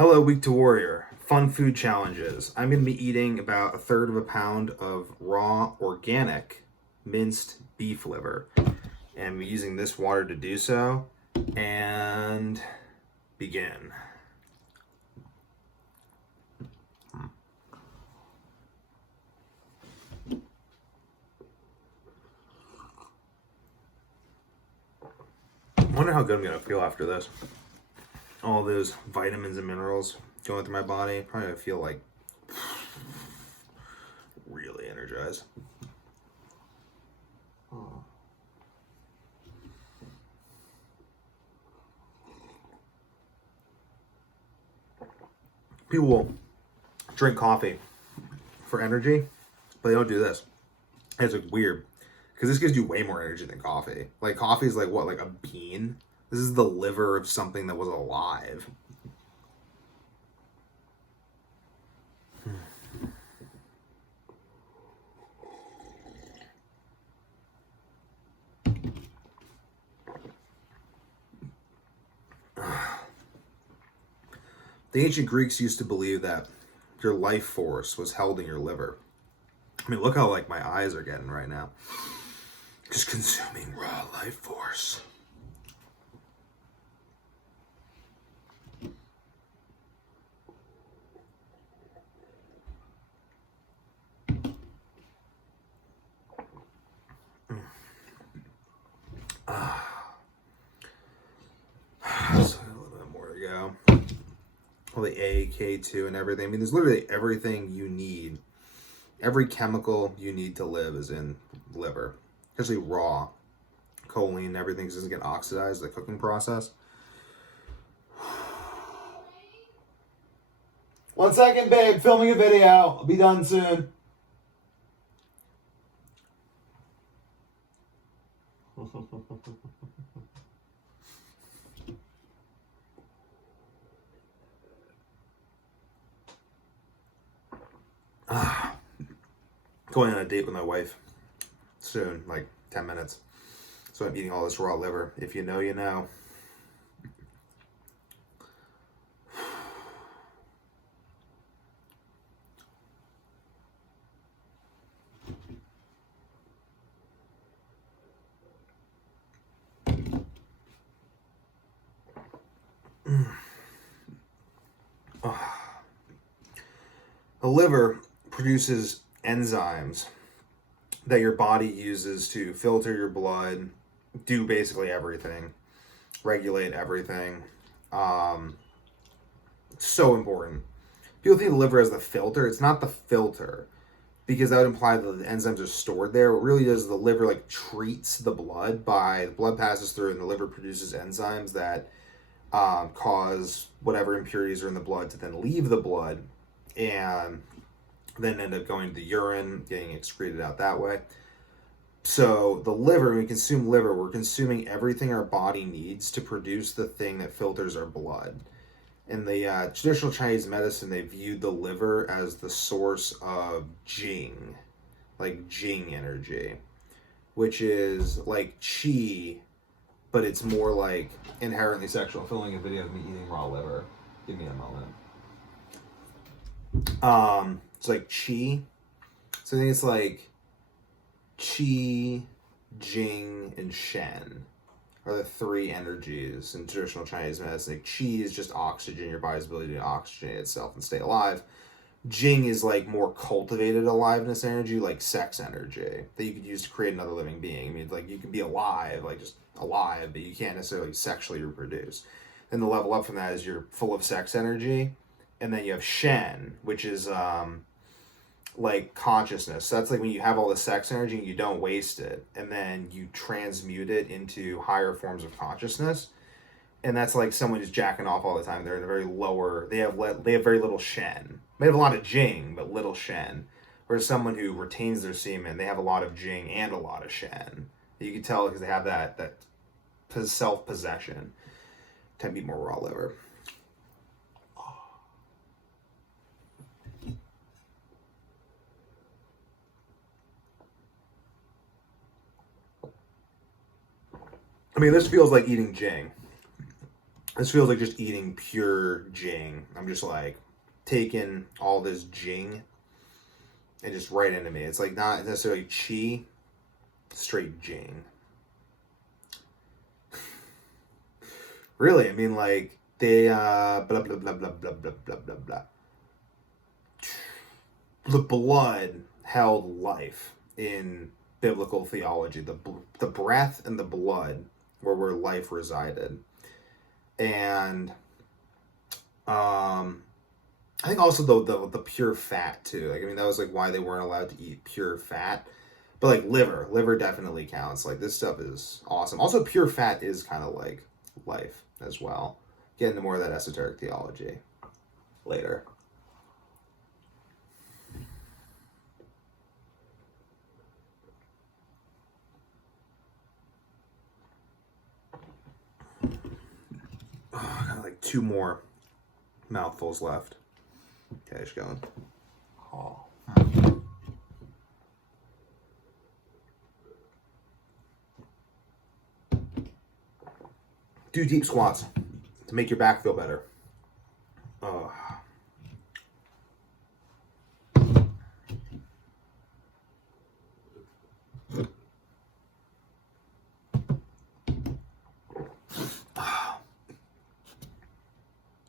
Hello, Week to Warrior. Fun food challenges. I'm going to be eating about 1/3 of a pound of raw, organic, minced beef liver. And I'm using this water to do so. And begin. I wonder how good I'm going to feel after this. All those vitamins and minerals going through my body. Probably going to feel like really energized. People will drink coffee for energy, but they don't do this. It's like weird because this gives you way more energy than coffee. Like coffee is like what, like a bean? This is the liver of something that was alive. The ancient Greeks used to believe that your life force was held in your liver. I mean, look how like my eyes are getting right now. Just consuming raw life force. Still got a little bit more to go. All the A, K2 and everything. I mean, there's literally everything you need. Every chemical you need to live is in liver. Especially raw. Choline, everything doesn't get oxidized, the cooking process. 1 second, babe. Filming a video. I'll be done soon. Going on a date with my wife soon, like 10 minutes. So I'm eating all this raw liver. If you know, you know. The liver produces enzymes that your body uses to filter your blood, do basically everything, regulate everything. So important. People think the liver is the filter. It's not the filter, because that would imply that the enzymes are stored there. What really does, the liver like treats the blood by, the blood passes through and the liver produces enzymes that cause whatever impurities are in the blood to then leave the blood and then end up going to the urine, getting excreted out that way. So the liver, when we consume liver, we're consuming everything our body needs to produce the thing that filters our blood. In the traditional Chinese medicine, they viewed the liver as the source of Jing, like Jing energy, which is like qi, but it's more like inherently sexual. I'm filming a video of me eating raw liver. Give me a moment. It's like qi. So I think it's like qi, jing, and shen are the three energies in traditional Chinese medicine. Like qi is just oxygen, your body's ability to oxygenate itself and stay alive. Jing is like more cultivated aliveness energy, like sex energy that you could use to create another living being. I mean, like you can be alive, like just alive, but you can't necessarily sexually reproduce. Then the level up from that is you're full of sex energy. And then you have Shen, which is like consciousness. So that's like when you have all the sex energy and you don't waste it, and then you transmute it into higher forms of consciousness. And that's like someone who's jacking off all the time. They're in a very lower. They have very little Shen. They have a lot of Jing, but little Shen. Whereas someone who retains their semen, they have a lot of Jing and a lot of Shen. You can tell because they have that self-possession. Tend to be more raw liver. I mean, this feels like eating Jing. This feels like just eating pure Jing. I'm just like taking all this Jing and just right into me. It's like not necessarily chi, straight Jing. Really, I mean, like they blah blah blah blah blah blah blah blah blah. The blood held life in biblical theology. The breath and the blood were where life resided, and I think also the pure fat too. Like I mean, that was like why they weren't allowed to eat pure fat. But like liver definitely counts. Like this stuff is awesome. Also, pure fat is kind of like life as well. Get into more of that esoteric theology later. Oh, got like 2 more mouthfuls left. Okay, just going. Oh. Do deep squats to make your back feel better.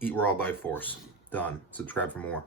Eat raw by force. Done. Subscribe for more.